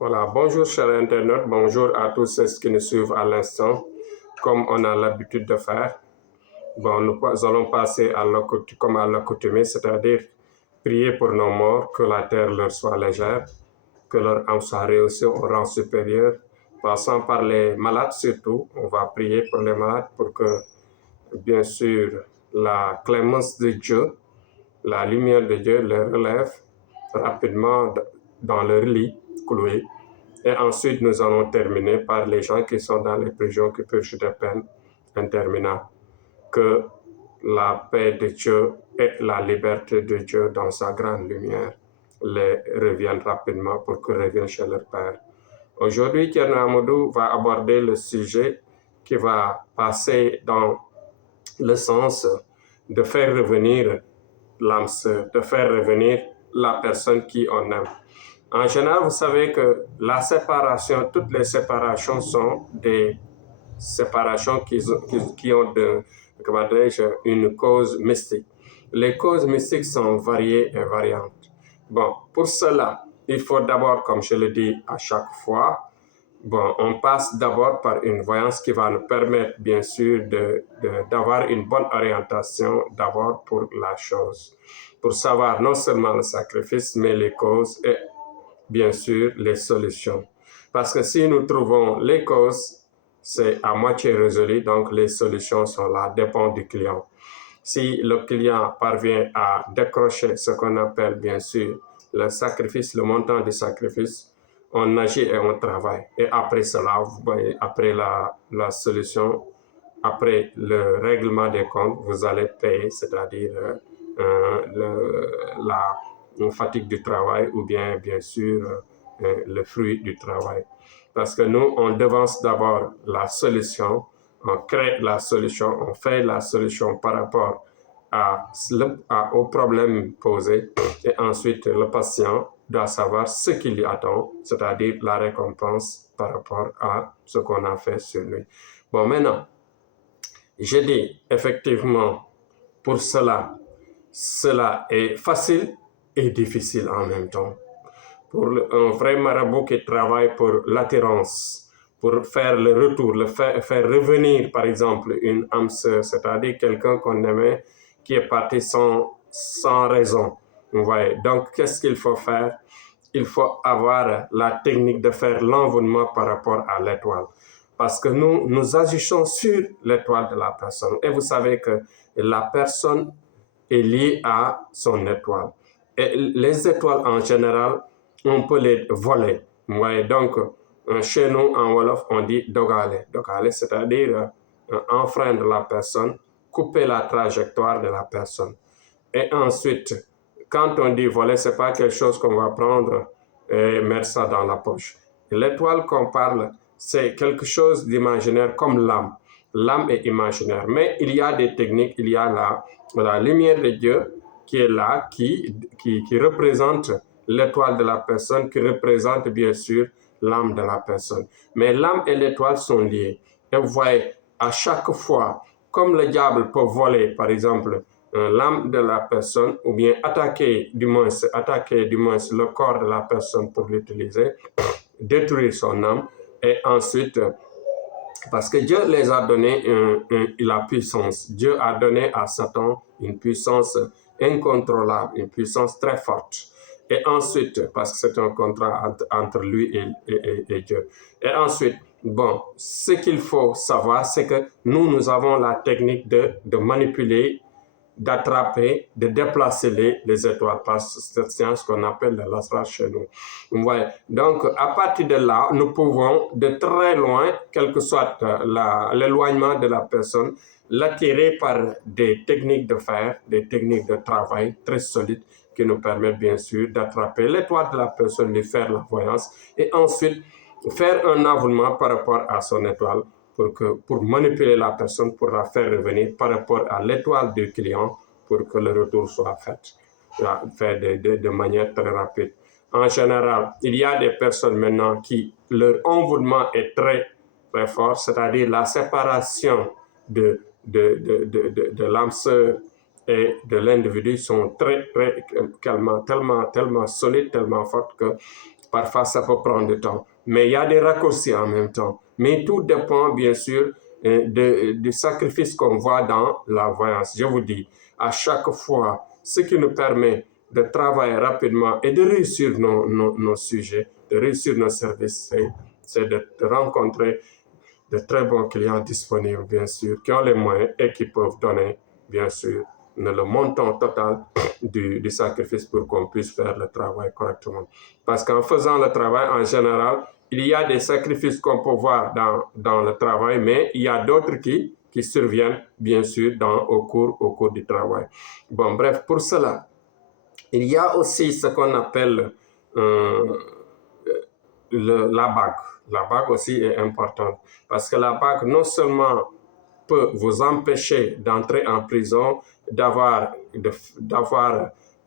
Voilà, bonjour chers internautes, bonjour à tous ceux qui nous suivent à l'instant. Comme on a l'habitude de faire, nous allons passer comme à l'accoutumée, c'est-à-dire prier pour nos morts, que la terre leur soit légère, que leur âme soit rehaussée au rang supérieur. Passant par les malades surtout, on va prier pour les malades pour que, bien sûr, la clémence de Dieu, la lumière de Dieu les relève rapidement dans leur lit cloué. Et ensuite, nous allons terminer par les gens qui sont dans les prisons, qui purgent des peines interminables. Que la paix de Dieu et la liberté de Dieu dans sa grande lumière les reviennent rapidement pour qu'ils reviennent chez leur Père. Aujourd'hui, Thierno Amadou va aborder le sujet qui va passer dans le sens de faire revenir l'âme sœur, de faire revenir la personne qui on aime. En général, vous savez que la séparation, toutes les séparations sont des séparations qui ont une cause mystique. Les causes mystiques sont variées et variantes. Bon, pour cela, il faut d'abord, comme je le dis à chaque fois, on passe d'abord par une voyance qui va nous permettre, bien sûr, d'avoir une bonne orientation d'abord pour la chose, pour savoir non seulement le sacrifice, mais les causes et bien sûr les solutions. Parce que si nous trouvons les causes, c'est à moitié résolu, donc les solutions sont là, dépendent du client. Si le client parvient à décrocher ce qu'on appelle bien sûr le sacrifice, le montant du sacrifice, on agit et on travaille. Et après cela, vous voyez, après la solution, après le règlement des comptes, vous allez payer, c'est-à-dire la fatigue du travail ou bien sûr le fruit du travail. Parce que nous, on devance d'abord la solution, on crée la solution, on fait la solution par rapport au problème posé et ensuite le patient doit savoir ce qui lui attend, c'est-à-dire la récompense par rapport à ce qu'on a fait sur lui. Bon, maintenant, je dis effectivement, pour cela est facile et difficile en même temps. Pour un vrai marabout qui travaille pour l'attirance, pour faire le retour, faire revenir par exemple une âme sœur, c'est-à-dire quelqu'un qu'on aimait qui est parti sans raison. Vous voyez. Donc, qu'est-ce qu'il faut faire? Il faut avoir la technique de faire l'envoûtement par rapport à l'étoile. Parce que nous agissons sur l'étoile de la personne. Et vous savez que la personne est liée à son étoile. Et les étoiles en général, on peut les voler. Ouais, donc, chez nous, en Wolof, on dit dogale. Dogale, c'est-à-dire enfreindre la personne, couper la trajectoire de la personne. Et ensuite, quand on dit voler, ce n'est pas quelque chose qu'on va prendre et mettre ça dans la poche. L'étoile qu'on parle, c'est quelque chose d'imaginaire comme l'âme. L'âme est imaginaire, mais il y a des techniques, il y a la lumière de Dieu qui est là, qui représente l'étoile de la personne, qui représente bien sûr l'âme de la personne. Mais l'âme et l'étoile sont liées. Et vous voyez, à chaque fois, comme le diable peut voler, par exemple, l'âme de la personne, ou bien attaquer du moins le corps de la personne pour l'utiliser, détruire son âme, et ensuite, parce que Dieu les a donné la puissance. Dieu a donné à Satan une puissance incontrôlable, une puissance très forte. Et ensuite, parce que c'est un contrat entre lui et Dieu. Et ensuite, ce qu'il faut savoir, c'est que nous avons la technique de manipuler, d'attraper, de déplacer les étoiles par cette science qu'on appelle le lasrar chez nous. Ouais. Donc, à partir de là, nous pouvons de très loin, quel que soit l'éloignement de la personne, l'attirer par des techniques de fer, des techniques de travail très solides qui nous permettent bien sûr d'attraper l'étoile de la personne, de faire la voyance et ensuite faire un envoûtement par rapport à son étoile pour manipuler la personne, pour la faire revenir par rapport à l'étoile du client pour que le retour soit fait de manière très rapide. En général, il y a des personnes maintenant qui, leur envoûtement est très, très fort, c'est-à-dire la séparation de l'âme sœur et de l'individu sont tellement solides, tellement fortes que Parfois, ça peut prendre du temps. Mais il y a des raccourcis en même temps. Mais tout dépend, bien sûr, du sacrifice qu'on voit dans la voyance. Je vous dis, à chaque fois, ce qui nous permet de travailler rapidement et de réussir nos sujets, de réussir nos services, c'est de rencontrer de très bons clients disponibles, bien sûr, qui ont les moyens et qui peuvent donner, bien sûr, le montant total du sacrifice pour qu'on puisse faire le travail correctement. Parce qu'en faisant le travail, en général, il y a des sacrifices qu'on peut voir dans le travail, mais il y a d'autres qui surviennent, bien sûr, au cours du travail. Bon, bref, pour cela, il y a aussi ce qu'on appelle la bague. La bague aussi est importante parce que la bague non seulement peut vous empêcher d'entrer en prison, d'avoir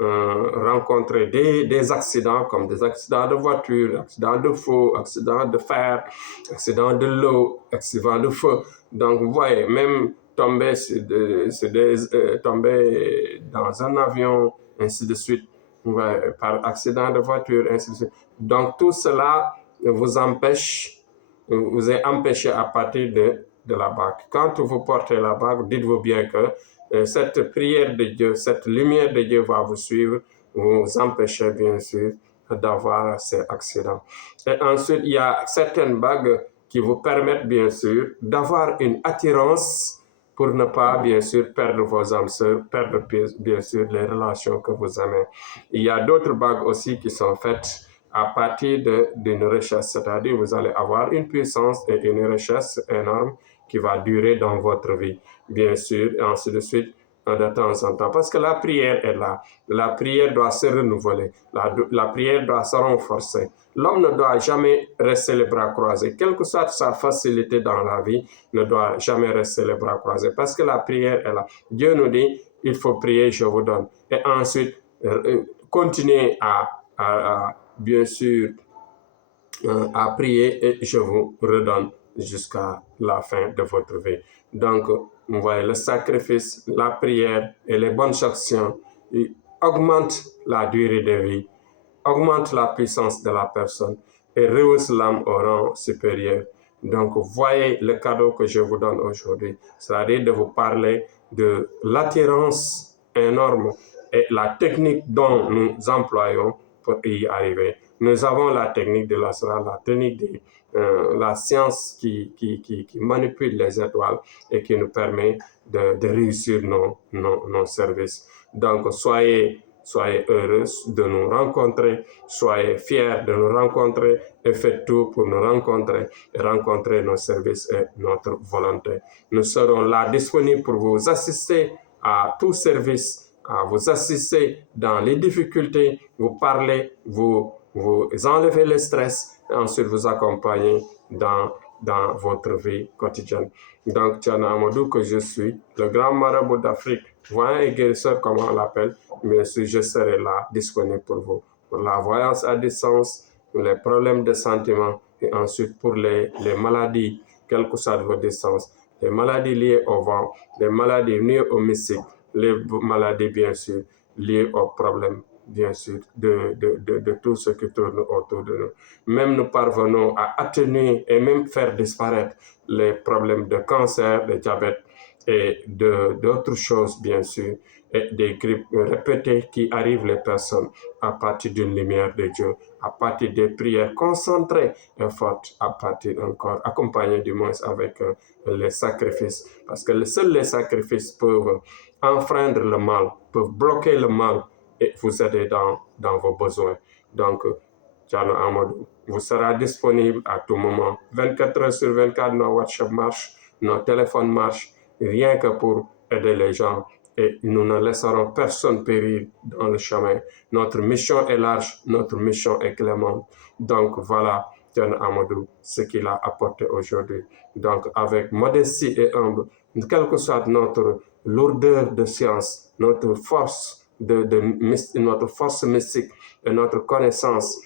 rencontré des accidents comme des accidents de voiture, accidents de feu, accidents de fer, accidents de l'eau, accidents de feu. Donc vous voyez, même tomber dans un avion, ainsi de suite, par accident de voiture, ainsi de suite. Donc tout cela vous est empêché à partir de la bague. Quand vous portez la bague, dites-vous bien que cette prière de Dieu, cette lumière de Dieu va vous suivre, vous empêchez bien sûr d'avoir ces accidents. Et ensuite, il y a certaines bagues qui vous permettent bien sûr d'avoir une attirance pour ne pas bien sûr perdre vos âmes sœurs, perdre bien sûr les relations que vous aimez. Il y a d'autres bagues aussi qui sont faites à partir d'une richesse, c'est-à-dire vous allez avoir une puissance et une richesse énorme qui va durer dans votre vie, bien sûr, et ainsi de suite, de temps en temps. Parce que la prière est là. La prière doit se renouveler. La prière doit se renforcer. L'homme ne doit jamais rester les bras croisés. Quelle que soit sa facilité dans la vie, ne doit jamais rester les bras croisés. Parce que la prière est là. Dieu nous dit, il faut prier, je vous donne. Et ensuite, continuez bien sûr, à prier et je vous redonne jusqu'à la fin de votre vie. Donc, vous voyez, le sacrifice, la prière et les bonnes actions augmentent la durée de vie, augmentent la puissance de la personne et rehaussent l'âme au rang supérieur. Donc, voyez le cadeau que je vous donne aujourd'hui, c'est-à-dire de vous parler de l'attirance énorme et la technique dont nous employons pour y arriver. Nous avons la technique de l'astral, la technique de la science qui manipule les étoiles et qui nous permet de réussir nos services. Donc, soyez heureux de nous rencontrer, soyez fiers de nous rencontrer et faites tout pour nous rencontrer et rencontrer nos services et notre volonté. Nous serons là disponibles pour vous assister à tout service, à vous assister dans les difficultés, vous parler, vous enlever le stress et ensuite vous accompagner dans votre vie quotidienne. Donc, Thierno Amadou, que je suis, le grand marabout d'Afrique, voyant et guérisseur, comme on l'appelle, mais je serai là, disponible pour vous, pour la voyance à distance, pour les problèmes de sentiments et ensuite pour les maladies, quelles que soient vos distances, les maladies liées au vent, les maladies liées au mystique, les maladies, bien sûr, liées aux problèmes, bien sûr, de tout ce qui tourne autour de nous. Même nous parvenons à atténuer et même faire disparaître les problèmes de cancer, de diabète et d'autres choses, bien sûr, et des grippes répétées qui arrivent les personnes à partir d'une lumière de Dieu, à partir des prières concentrées et fortes, à partir encore, accompagnées du moins avec les sacrifices. Parce que seuls les sacrifices peuvent enfreindre le mal, peuvent bloquer le mal et vous aider dans vos besoins. Donc, Thierno Amadou vous sera disponible à tout moment. 24 heures sur 24, nos WhatsApp marchent, nos téléphones marchent, rien que pour aider les gens. Et nous ne laisserons personne périr dans le chemin. Notre mission est large, notre mission est clémente. Donc voilà, Thierno Amadou, ce qu'il a apporté aujourd'hui. Donc avec modestie et humble, quelle que soit notre lourdeur de science, notre force notre force mystique et notre connaissance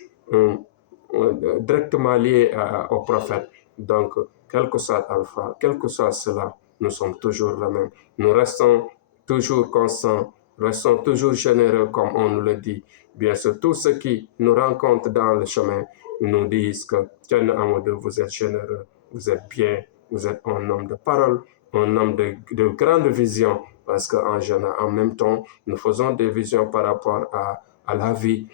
directement liée au prophète. Donc, quel que soit Alpha, quel que soit cela, nous sommes toujours les mêmes. Nous restons toujours constants Restons toujours généreux comme on nous le dit. Bien sûr, tous ceux qui nous rencontrent dans le chemin nous disent que Thierno Amadou, vous êtes généreux, vous êtes bien, vous êtes un homme de parole, un homme de grande vision, parce en même temps, nous faisons des visions par rapport à la vie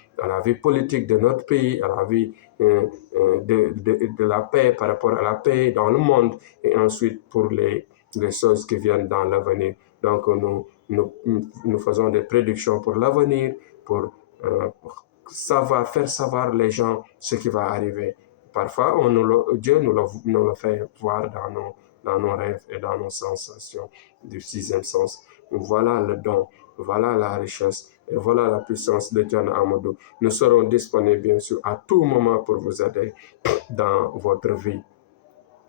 politique de notre pays, à la vie de la paix, par rapport à la paix dans le monde, et ensuite pour les choses qui viennent dans l'avenir. Donc, nous faisons des prédictions pour l'avenir, pour faire savoir les gens ce qui va arriver. Parfois, Dieu nous le fait voir dans nos rêves et dans nos sensations du sixième sens. Voilà le don, voilà la richesse et voilà la puissance de Thierno Amadou. Nous serons disponibles, bien sûr, à tout moment pour vous aider dans votre vie.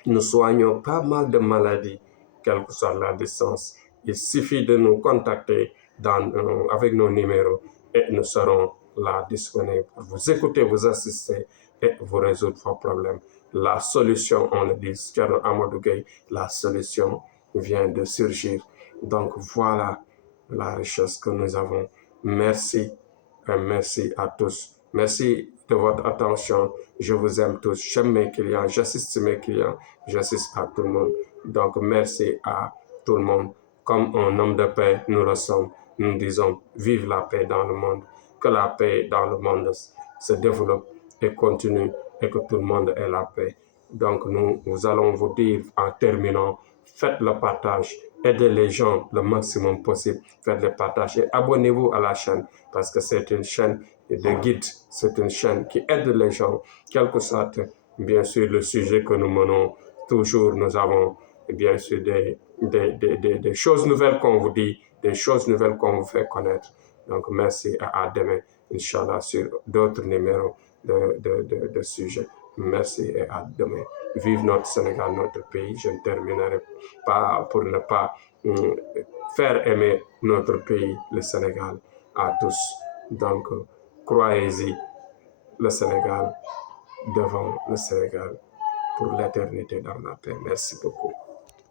Nous soignons pas mal de maladies, quelle que soit la distance. Il suffit de nous contacter avec nos numéros et nous serons là disponibles pour vous écouter, vous assister et vous résoudre vos problèmes. La solution, on le dit, Thierno Amadou Gueye, la solution vient de surgir. Donc voilà la richesse que nous avons. Merci et merci à tous. Merci de votre attention. Je vous aime tous. J'aime mes clients, j'assiste mes clients, j'assiste à tout le monde. Donc merci à tout le monde. Comme un homme de paix, nous le sommes. Nous disons, vive la paix dans le monde. Que la paix dans le monde se développe et continue et que tout le monde ait la paix. Donc nous allons vous dire en terminant, faites le partage, aidez les gens le maximum possible, faites le partage et abonnez-vous à la chaîne parce que c'est une chaîne de guide, c'est une chaîne qui aide les gens, quel que soit bien sûr le sujet que nous menons. Toujours nous avons bien sûr des choses nouvelles qu'on vous dit, des choses nouvelles qu'on vous fait connaître. Donc merci à demain, Inch'Allah, sur d'autres numéros de sujets. Merci et à demain. Vive notre Sénégal, notre pays. Je ne terminerai pas pour ne pas faire aimer notre pays, le Sénégal, à tous. Donc, croyez-y, le Sénégal, devant le Sénégal, pour l'éternité dans la paix. Merci beaucoup.